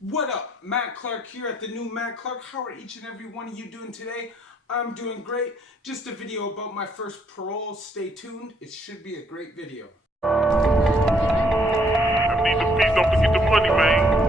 What up? Matt Clark here at the new Matt Clark. How are each and every one of you doing today? I'm doing great. Just a video about my first parole. Stay tuned. It should be a great video. I need the fees, don't forget the money, man.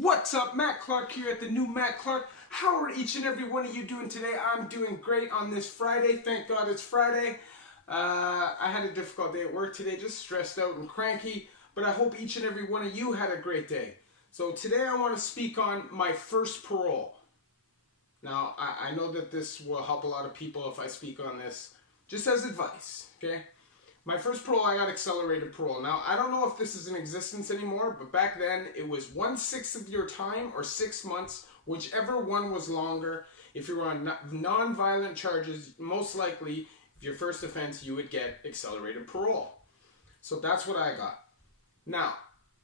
What's up? Matt Clark here at the new Matt Clark. How are each and every one of you doing today? I'm doing great on this Friday. Thank God it's Friday. I had a difficult day at work today, just stressed out and cranky, but I hope each and every one of you had a great day. So today I want to speak on my first parole. Now, I know that this will help a lot of people if I speak on this just as advice, okay? My first parole, I got accelerated parole. Now, I don't know if this is in existence anymore, but back then it was 1/6 of your time or 6 months, whichever one was longer. If you were on non-violent charges, most likely, if your first offense, you would get accelerated parole. So that's what I got. Now,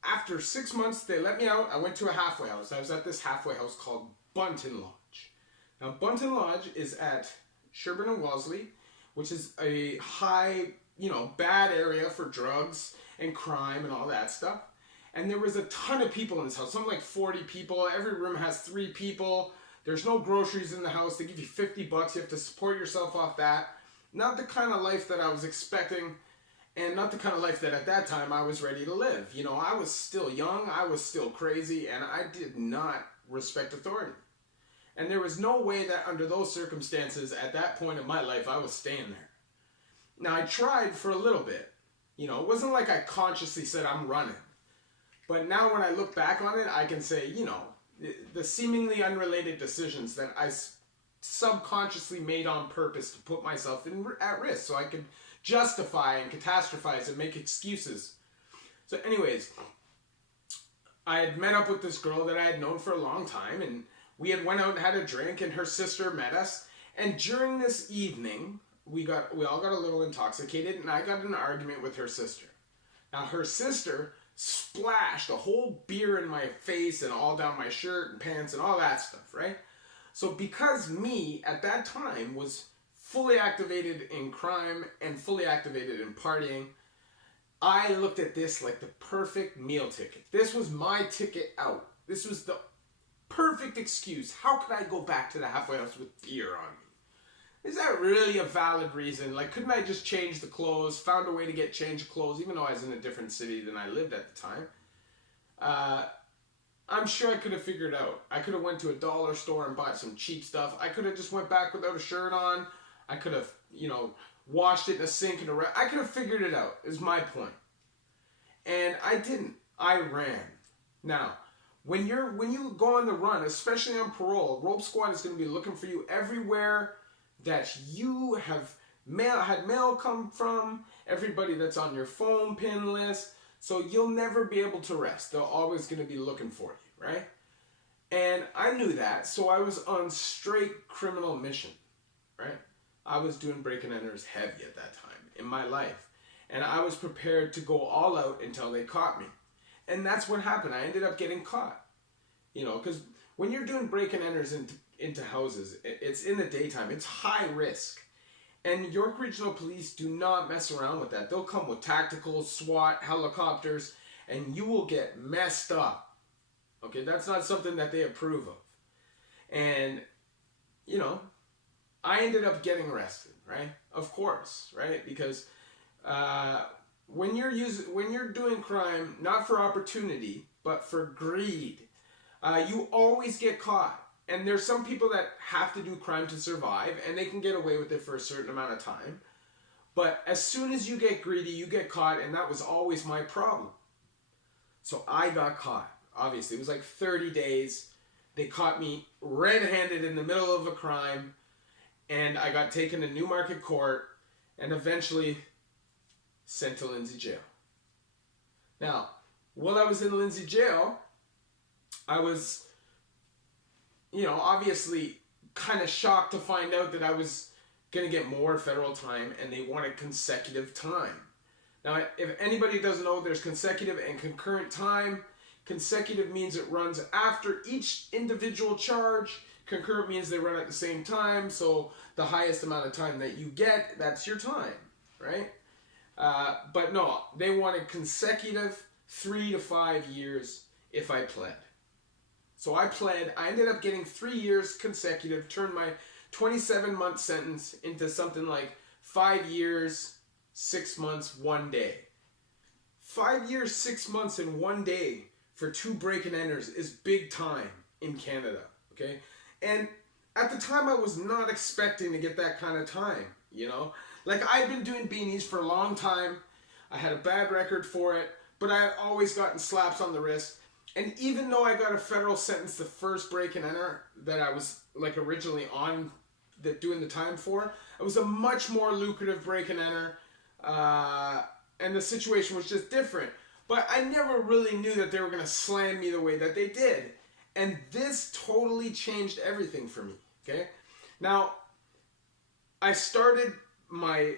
after 6 months, they let me out. I went to a halfway house. I was at this halfway house called Bunton Lodge. Now, Bunton Lodge is at Sherburne and Wellesley, which is a high, bad area for drugs and crime and all that stuff. And there was a ton of people in this house, something like 40 people. Every room has 3 people. There's no groceries in the house. They give you $50. You have to support yourself off that. Not the kind of life that I was expecting, and not the kind of life that at that time I was ready to live. I was still young, I was still crazy, and I did not respect authority. And there was no way that under those circumstances, at that point in my life, I was staying there. Now, I tried for a little bit. It wasn't like I consciously said I'm running. But now when I look back on it, I can say, the seemingly unrelated decisions that I subconsciously made on purpose to put myself at risk so I could justify and catastrophize and make excuses. So anyways, I had met up with this girl that I had known for a long time, and we had went out and had a drink, and her sister met us. And during this evening, we all got a little intoxicated, and I got in an argument with her sister. Now, her sister splashed a whole beer in my face and all down my shirt and pants and all that stuff, right? So because me, at that time, was fully activated in crime and fully activated in partying, I looked at this like the perfect meal ticket. This was my ticket out. This was the perfect excuse. How could I go back to the halfway house with beer on me? Is that really a valid reason? Like, couldn't I just change the clothes, found a way to get changed clothes, even though I was in a different city than I lived at the time? I'm sure I could have figured out. I could have went to a dollar store and bought some cheap stuff. I could have just went back without a shirt on. I could have, washed it in a sink and I could have figured it out, is my point. And I didn't. I ran. Now, when you go on the run, especially on parole, Rope Squad is going to be looking for you everywhere that you have had mail come from, everybody that's on your phone pin list, so you'll never be able to rest. They're always going to be looking for you, right? And I knew that, so I was on straight criminal mission, right? I was doing break and enters heavy at that time in my life, and I was prepared to go all out until they caught me. And that's what happened. I ended up getting caught, because when you're doing break and enters into houses, it's in the daytime, it's high risk. And York Regional Police do not mess around with that. They'll come with tactical, SWAT, helicopters, and you will get messed up. Okay, that's not something that they approve of. And, I ended up getting arrested, right? Of course, right? Because when you're doing crime, not for opportunity, but for greed, you always get caught. And there's some people that have to do crime to survive, and they can get away with it for a certain amount of time. But as soon as you get greedy, you get caught, and that was always my problem. So I got caught. Obviously, it was like 30 days. They caught me red-handed in the middle of a crime, and I got taken to Newmarket Court, and eventually sent to Lindsay Jail. Now, while I was in Lindsay jail, I was, obviously kind of shocked to find out that I was going to get more federal time and they wanted consecutive time. Now, if anybody doesn't know, there's consecutive and concurrent time. Consecutive means it runs after each individual charge. Concurrent means they run at the same time, so the highest amount of time that you get, that's your time, right? But no, they wanted consecutive 3 to 5 years if I pled. So I pled. I ended up getting 3 years consecutive, turned my 27-month sentence into something like 5 years, 6 months, 1 day. 5 years, 6 months, and 1 day for 2 break and enters is big time in Canada, okay? And at the time, I was not expecting to get that kind of time, Like, I'd been doing beanies for a long time. I had a bad record for it, but I had always gotten slaps on the wrist. And even though I got a federal sentence the first break and enter that I was, like, originally on doing the time for, it was a much more lucrative break and enter, and the situation was just different. But I never really knew that they were going to slam me the way that they did. And this totally changed everything for me, okay? Now, I started my,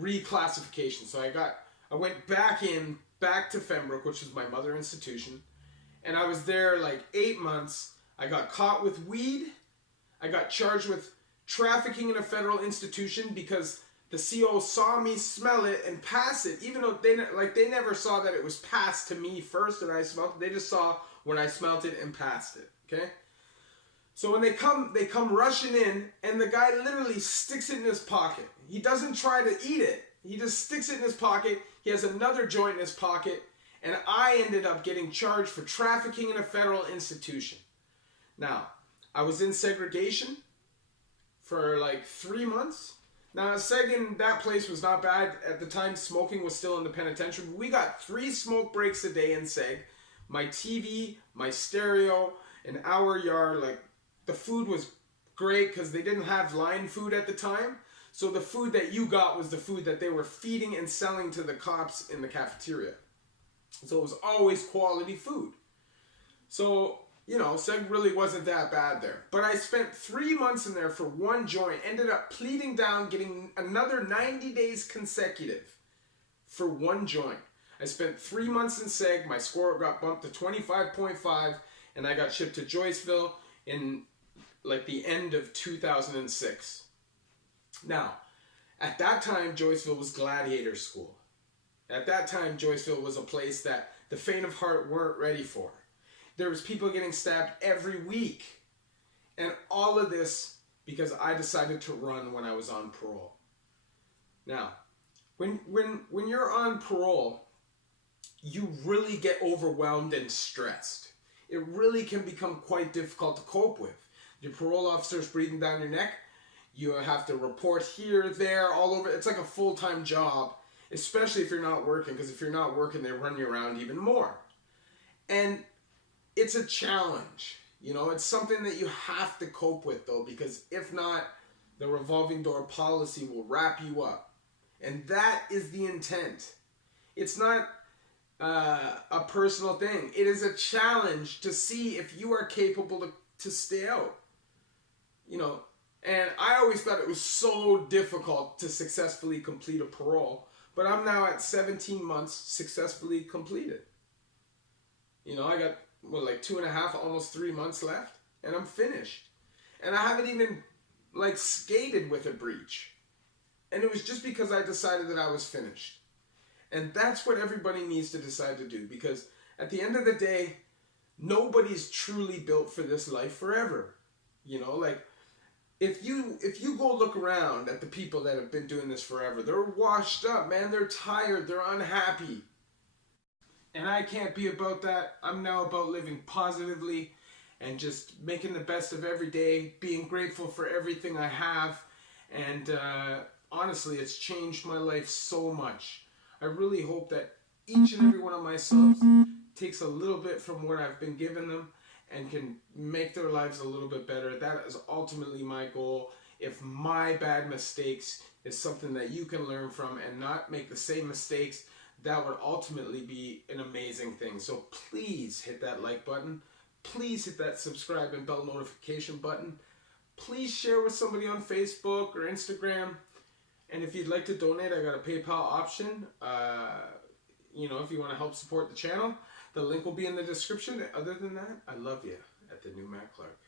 reclassification. So I went back to Fembrook, which was my mother institution. And I was there, 8 months. I got caught with weed. I got charged with trafficking in a federal institution because the CO saw me smell it and pass it, even though they never saw that it was passed to me first and I smelled it. They just saw when I smelled it and passed it, okay? So when they come rushing in, and the guy literally sticks it in his pocket. He doesn't try to eat it. He just sticks it in his pocket. He has another joint in his pocket, and I ended up getting charged for trafficking in a federal institution. Now, I was in segregation for 3 months. Now, seg in that place was not bad. At the time, smoking was still in the penitentiary. We got 3 smoke breaks a day in seg. My TV, my stereo, an hour yard. The food was great because they didn't have line food at the time. So the food that you got was the food that they were feeding and selling to the cops in the cafeteria. So it was always quality food. So, seg really wasn't that bad there. But I spent 3 months in there for 1 joint. Ended up pleading down, getting another 90 days consecutive for 1 joint. I spent 3 months in seg. My score got bumped to 25.5. And I got shipped to Joyceville in the end of 2006. Now, at that time, Joyceville was gladiator school. At that time, Joyceville was a place that the faint of heart weren't ready for. There was people getting stabbed every week. And all of this because I decided to run when I was on parole. Now, when you're on parole, you really get overwhelmed and stressed. It really can become quite difficult to cope with. Your parole officer's breathing down your neck. You have to report here, there, all over. It's like a full-time job, especially if you're not working, because if you're not working, they run you around even more. And it's a challenge. It's something that you have to cope with, though, because if not, the revolving door policy will wrap you up. And that is the intent. It's not a personal thing. It is a challenge to see if you are capable to stay out. And I always thought it was so difficult to successfully complete a parole, but I'm now at 17 months successfully completed. I got 2.5, almost 3 months left, and I'm finished. And I haven't even skated with a breach. And it was just because I decided that I was finished. And that's what everybody needs to decide to do, because at the end of the day, nobody's truly built for this life forever. If you go look around at the people that have been doing this forever, they're washed up, man. They're tired. They're unhappy. And I can't be about that. I'm now about living positively and just making the best of every day, being grateful for everything I have. And honestly, it's changed my life so much. I really hope that each and every one of my subs takes a little bit from what I've been giving them and can make their lives a little bit better. That is ultimately my goal. If my bad mistakes is something that you can learn from and not make the same mistakes that would ultimately be an amazing thing. So please hit that like button. Please hit that subscribe and bell notification button. Please share with somebody on Facebook or Instagram. And if you'd like to donate, I got a PayPal option. If you want to help support the channel, the link will be in the description. Other than that, I love you at the new Matt Clark.